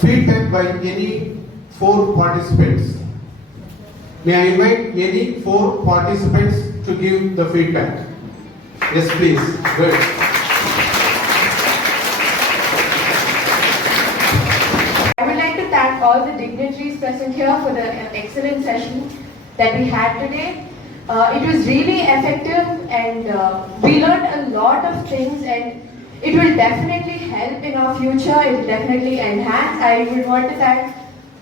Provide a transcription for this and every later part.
feedback by any four participants. May I invite any four participants to give the feedback? Yes, please. Good. I would like to thank all the dignitaries present here for the excellent session that we had today. It was really effective and we learned a lot of things, and it will definitely help in our future. It will definitely enhance. I would want to thank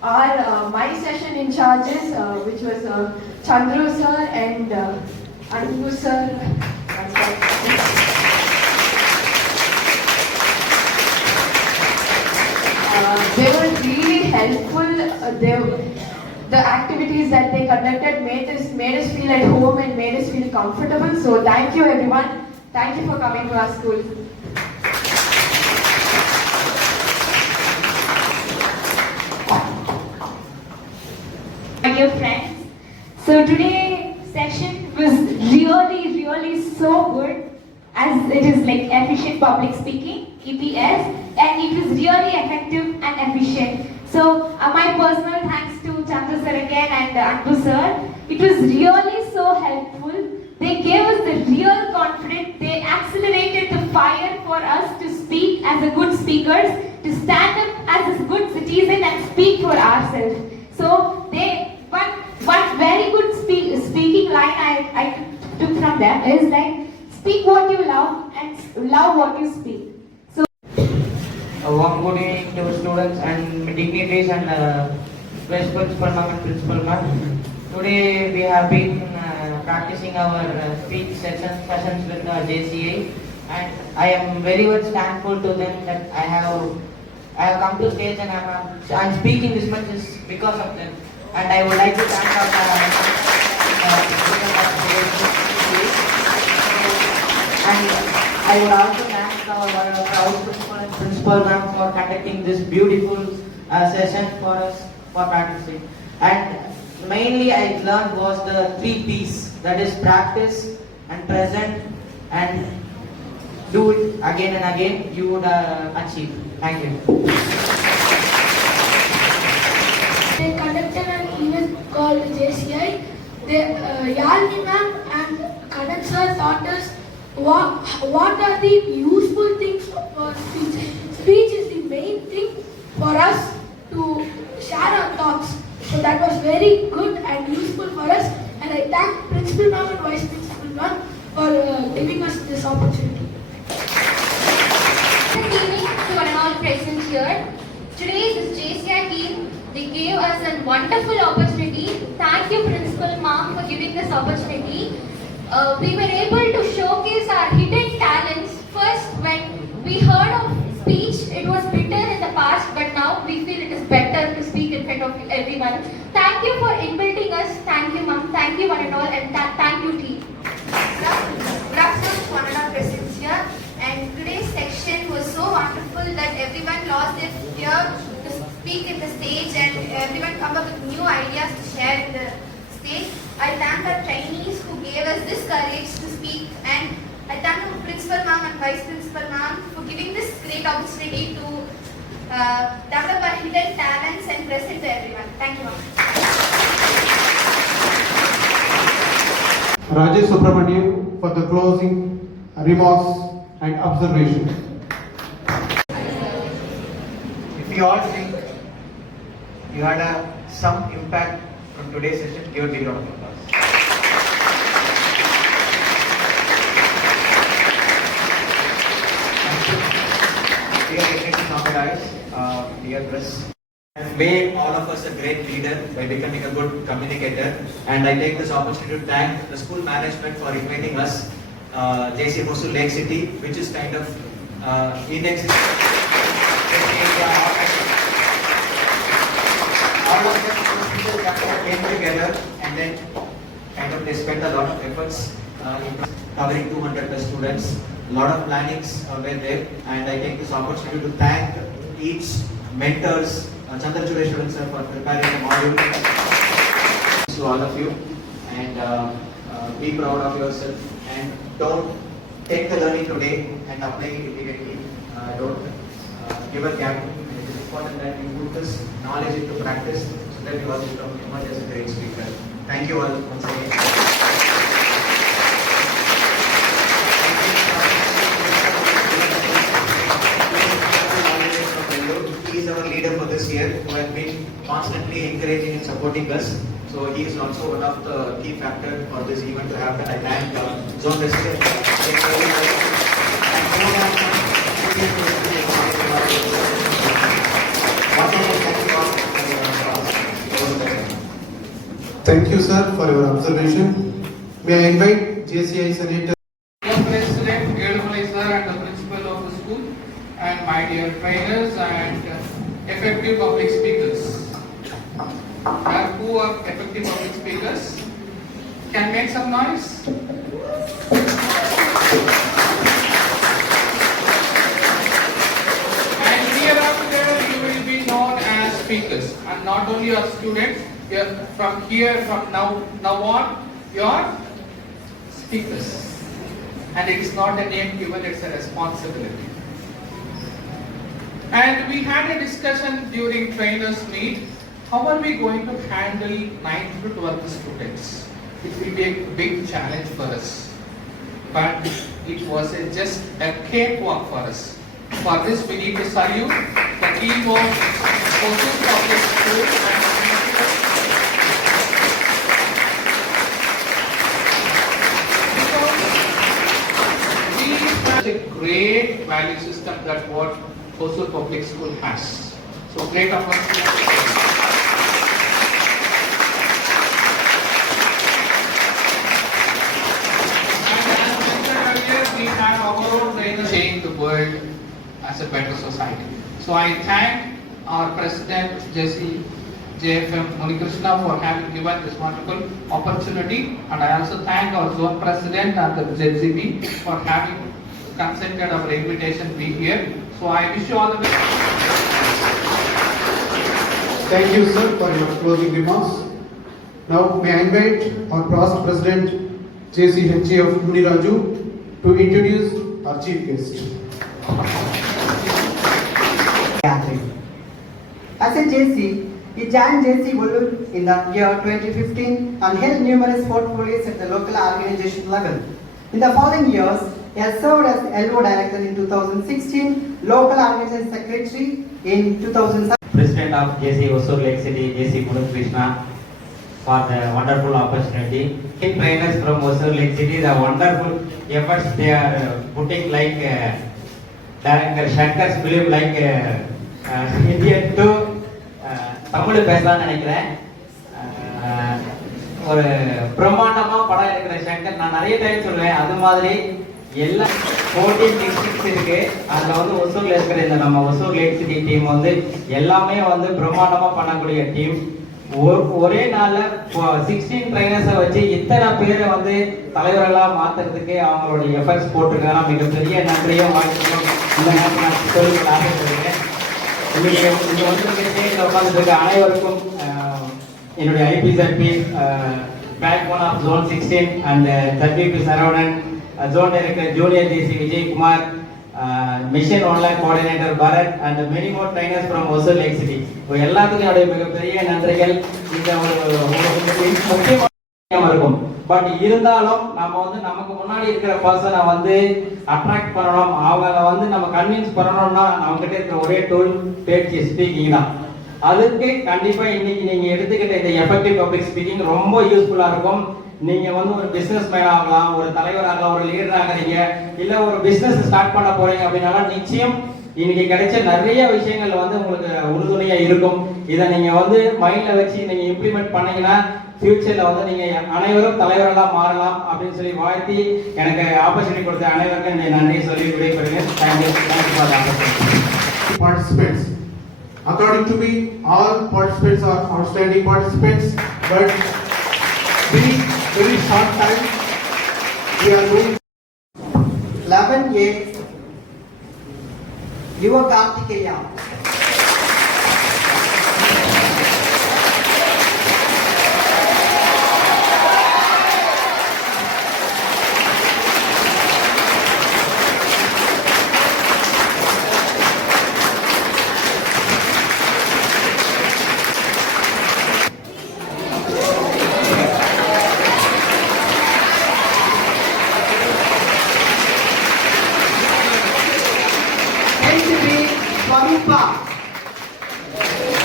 our my session in charges, which was Chandru sir and Anu sir. They were really helpful. The activities that they conducted made us feel at home and made us feel comfortable. So thank you everyone. Thank you for coming to our school. My dear friends, so today's session was really so good, as it is like efficient public speaking, EPS, and it was really effective and efficient. So my personal thanks to Chandra sir again and Anbu sir. It was really so helpful. They gave us the real confidence. They accelerated the fire for us to speak as a good speakers, to stand up as a good citizen and speak for ourselves. So they one very good speaking line I took from them is like, speak what you love and love what you speak. So a warm good evening to students and dignitaries and vice principal ma'am and principal ma'am. Today we have been practicing our speech sessions with JCA, and I am very much thankful to them that I have come to stage and I'm speaking this much is because of them. And I would like to thank and I would also thank our proud principal and principal ma'am for conducting this beautiful session for us for practicing. And mainly I learned was the 3 P's, that is practice and present and do it again and again, you would achieve. Thank you. They conducted an event called JCI. Yalini ma'am and Kanan sir taught us what are the useful things for speech. Speech is the main thing for us to share our thoughts. So that was very good and useful for us. And I thank Principal ma'am and Vice Principal ma'am for giving us this opportunity. good evening to one and all present here. Today this JCI team, they gave us a wonderful opportunity. Thank you Principal ma'am for giving this opportunity. We were able to showcase our hidden talents. First, when we heard of speech, it was bitter in the past, but now we feel it is better to speak in front of everyone. Thank you for inviting us. Thank you ma'am. Thank you one and all, and thank you team. Good afternoon to one and all present here. And today's section was so wonderful that everyone lost their fear to speak in the stage, and everyone come up with new ideas to share in the stage. I thank our trainees who gave us this courage to speak, and I thank the Principal ma'am and Vice Principal ma'am for giving this great opportunity to develop our hidden talents and present to everyone. Thank you ma'am. Rajesh Subramanian for the closing remarks and observation. If you all think you had some impact from today's session, give a big round of applause. Dear dignitaries of our eyes, dear press, made all of us a great leader by becoming a good communicator, and I take this opportunity to thank the school management for inviting us, JC Hostel Lake City, which is kind of inexistent. All of us came together, and then kind of they spent a lot of efforts in covering 200 plus students. A lot of plannings were there, and I take this opportunity to thank each mentors, Chandra Chudeshwaran sir, for preparing the module. To all of you, and be proud of yourself, and don't take the learning today and apply it immediately. Don't give a gap. important that you put this knowledge into practice so that you all become emerge as a great speaker. Thank you all once again. He is our leader for this year, who has been constantly encouraging and supporting us. So he is also one of the key factors for this event to happen. I thank Zone President. Thank you, sir, for your observation. May I invite JCI Senator? Dear President, Edumai sir and the principal of the school, and my dear trainers and effective public speakers. And who are effective public speakers? Can make some noise? And hereafter you will be known as speakers, and not only your students. From now on, you are speakers. And it is not a name given, it's a responsibility. And we had a discussion during trainers meet, how are we going to handle 9th to 12th students? It will be a big challenge for us. But it was just a cakewalk for us. For this we need to salute the team of Hosur Public School and a great value system that what Hosur Public School has. So great opportunity. And as mentioned earlier, we have our own way to change the world as a better society. So I thank our President JFM Munikrishna for having given this wonderful opportunity, and I also thank our Zone President and the ZCB for having consented our invitation to be here. So I wish you all the best. Thank you, sir, for your closing remarks. Now, may I invite our past President JCHA of Muniraju to introduce our chief guest. As a JC, he joined JC Vellore in the year 2015 and held numerous portfolios at the local organization level. In the following years, he has served as LO Director in 2016, Local Organization Secretary in 2007. President of JC Hosur Lake City, JC Munikrishna, for the wonderful opportunity. In trainers from Hosur Lake City, the wonderful efforts they are putting, like Director Shankar's film, like Indian to Tamil பேசலாம்னு நினைக்கிறேன். ஒரு பிரம்மாண்டமா படம் எடுக்கிற சங்கர், நான் நிறைய time சொல்லுவேன், அது மாதிரி எல்லா 14 டிஸ்ட்ரிக்ட்ஸ் இருக்கு. அதுல வந்து ஒசூர்ல இருக்கிற இந்த நம்ம ஒசூர் லேக் சிட்டி டீம் வந்து எல்லாமே வந்து பிரம்மாண்டமா பண்ணக்கூடிய டீம். ஒரே நாள்ல 16 ட்ரைனர்ஸை வச்சு இத்தனை பேரை வந்து தலைவர்களா மாத்துறதுக்கு அவங்களுடைய எஃபர்ட்ஸ் போட்டிருக்காங்க. மிகப்பெரிய நன்றியும் வாழ்க்கையும் இந்த நேரத்தில் நான் சொல்லிக்க ஆசைப்படுகிறேன். இங்க வந்து உட்கார்ந்துருக்க அனைவருக்கும் என்னுடைய ஐபிசர்பி பேக் one of zone 16 and ZBP Saravanan, Zone Director Junior JC Vijay Kumar, Mission Online Coordinator Bharat, and many more trainers from Hosur Lake City. எல்லாத்துக்கும் என்னுடைய மிகப்பெரிய நன்றிகள். இந்த முக்கியமாக இருக்கும். பட் இருந்தாலும் நம்ம வந்து நமக்கு முன்னாடி இருக்கிற பர்சனை வந்து அட்ராக்ட் பண்ணணும், அவங்கள வந்து நம்ம கன்வின்ஸ் பண்ணணும்னா நம்ம கிட்ட இருக்கிற ஒரே டூல் பேச்சு, ஸ்பீக்கிங் தான். அதுக்கு கண்டிப்பா இன்னைக்கு நீங்க எடுத்துக்கிட்ட இந்த எஃபெக்டிவ் பப்ளிக் ஸ்பீக்கிங் ரொம்ப யூஸ்ஃபுல்லா இருக்கும். நீங்க வந்து ஒரு பிசினஸ் மேன் ஆகலாம், ஒரு தலைவர் ஆகலாம், ஒரு லீடர் ஆகிறீங்க, இல்ல ஒரு பிசினஸ் ஸ்டார்ட் பண்ண போறீங்க அப்படின்னாலும் நிச்சயம் இன்னைக்கு கிடைச்ச நிறைய விஷயங்கள் வந்து உங்களுக்கு உறுதுணையா இருக்கும். இதை நீங்க வந்து மைண்ட்ல வச்சு நீங்க இம்ப்ளிமெண்ட் பண்ணீங்கன்னா ஃபியூச்சர்ல வந்து நீங்க அனைவரும் தலைவர்களா மாறலாம் அப்படின்னு சொல்லி வாழ்த்தி எனக்கு ஆப்பர்ச்சுனிட்டி கொடுத்த அனைவருக்கும் என்னுடைய நன்றியை சொல்லி விடைபெறுகிறேன். Thank you for the opportunity. Participants, according to me, all participants are outstanding participants, but within very short time we are going 11A Yuva Kartikeya.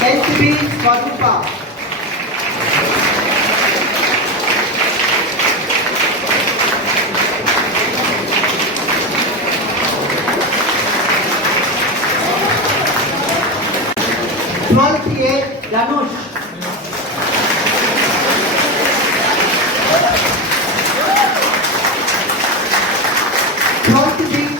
10th B, Swarupa. 12th A, Dhanush. 12th B,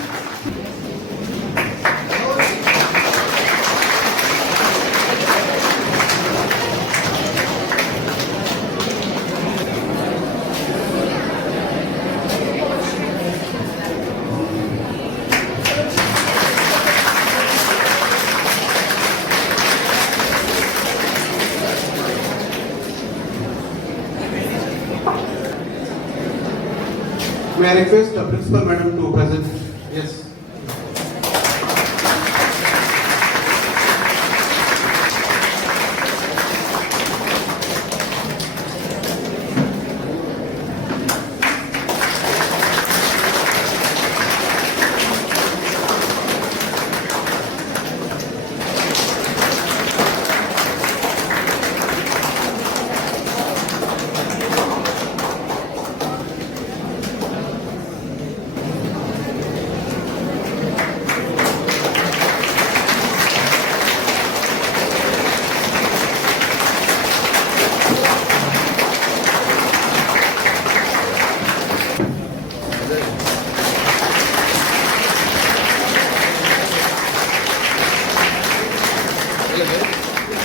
May I request the principal madam to present? Yes.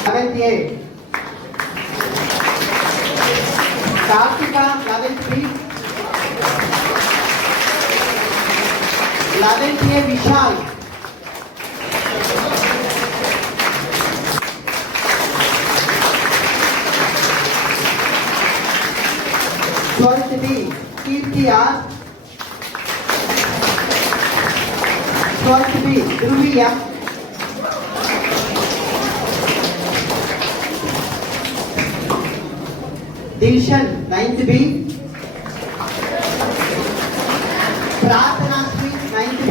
Eleventh A. Kartika, 11th B. 11th A, Vishal. Twelfth B, Kirti R. 12th B, Dhruvi M. Division 9th B. Pradhana Street 9th B.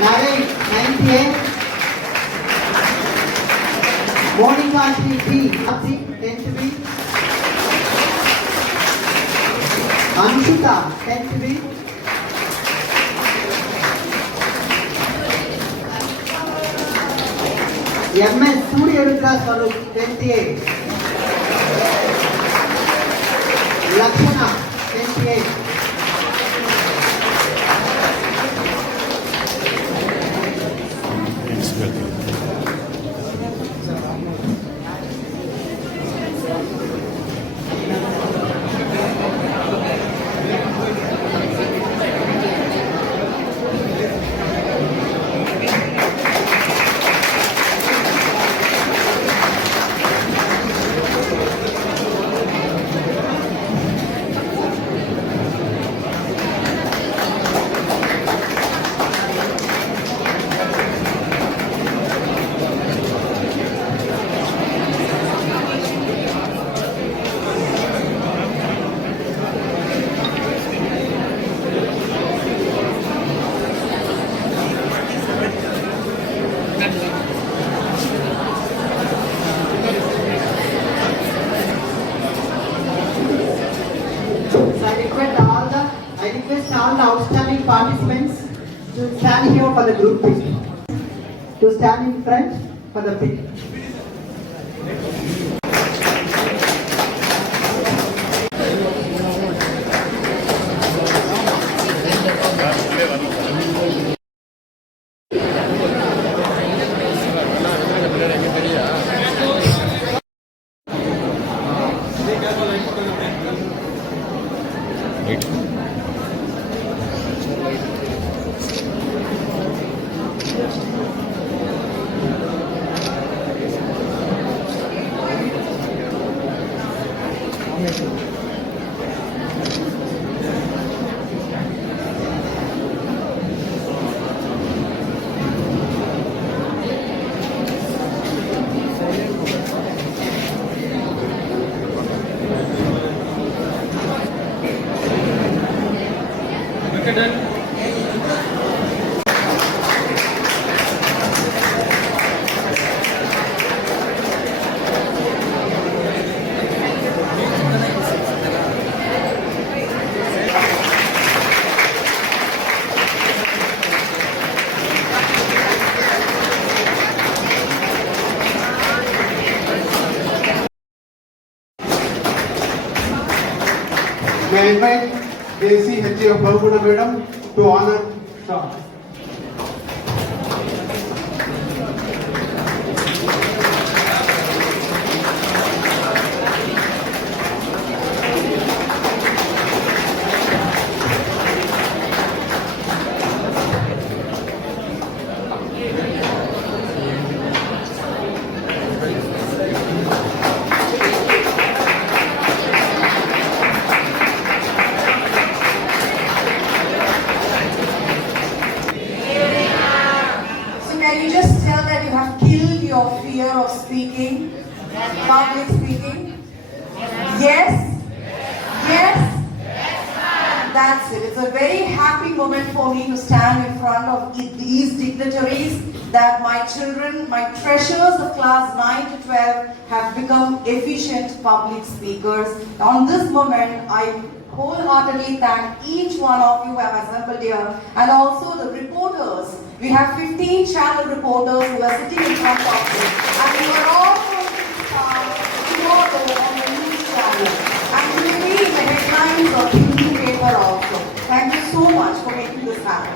Naren 9th A. Monica Street B. 10th B. Anshika 10th B. MS Surya Rudra Swarup 10th A. Lakshana 10th A. I request all the outstanding participants to stand here for the group picture. To stand in front for the picture. JC HF Baguna Madam to honor Shah. So can you just tell that you have killed your fear of speaking, public speaking? Yes? Yes? That's it. It's a very happy moment for me to stand in front of these dignitaries that my children, my treasures of class 9 to 12 have become efficient public speakers. On this moment, I wholeheartedly thank each one of you who have assembled here and also the reporters. We have 15 channel reporters who are sitting in front of us and you are all going to be found tomorrow on the news channel and you will be in the headlines of Hindu paper also. Thank you so much for making this happen.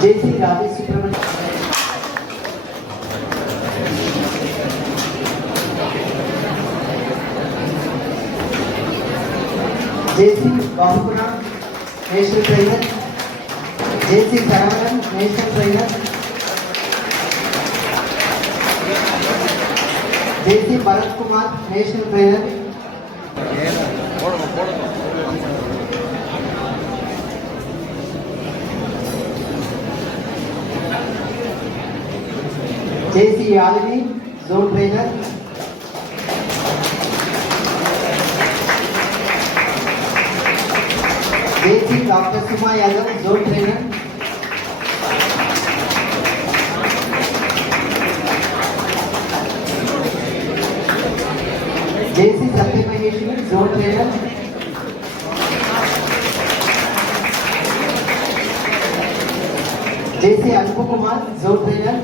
JC Rajesh Subramanian. JC Bahuguna, National Trainer. JC Saravanan, National Trainer. JC Bharat Kumar, National Trainer. JC Yalini, Zone Trainer. JC Dr. Suma Yadav, Zone Trainer. JC Satyamaheshwari, Zone Trainer. JC Alpu Kumar, Zone Trainer.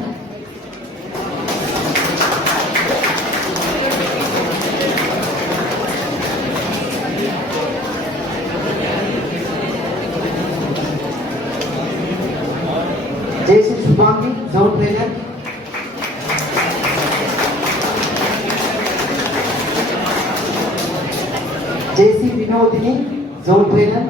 JC Subhangi, Zone Trainer. JC Vinodini, Zone Trainer.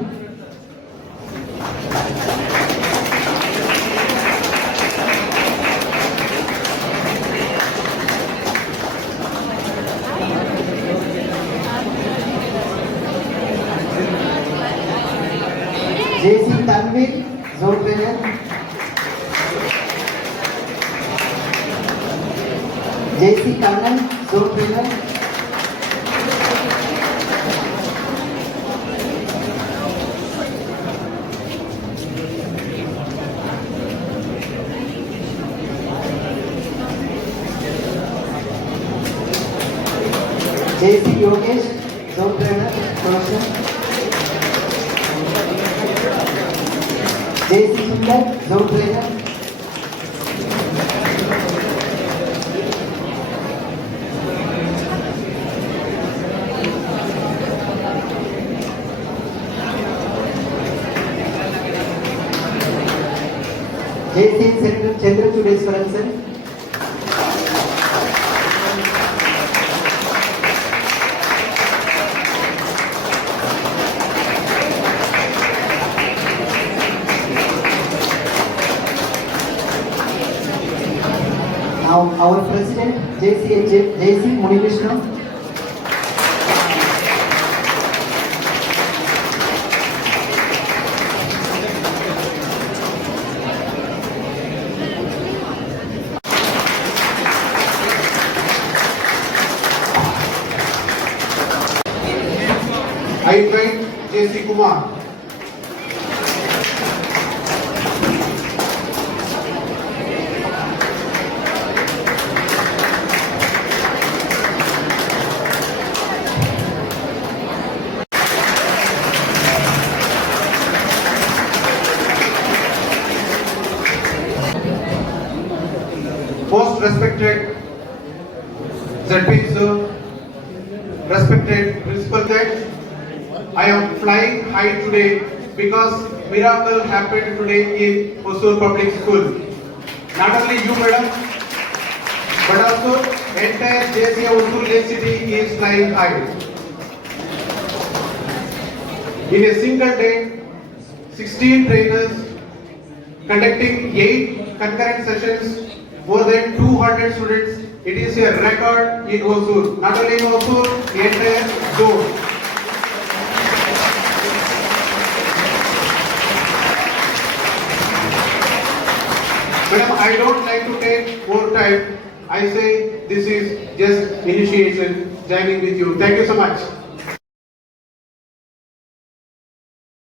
JC Tanvir, Zone Trainer. JC Kannan, Zone Trainer. JC Yogesh, Zone Trainer, Production. JC Sundar, Zone Trainer. JC Chandra Chudeswaran sir. Now our President JC Munikrishna. I invite JC Kumar. respected principal that I am flying high today because miracle happened today in Hosur Public School. Not only you, madam, but also entire JCA Hosur city is flying high. In a single day, 16 trainers conducting 8 concurrent sessions, more than 200 students. It is a record in Hosur. Not only in Hosur, the entire zone. Madam, I don't like to take more time. I say this is just initiation, joining with you. Thank you so much.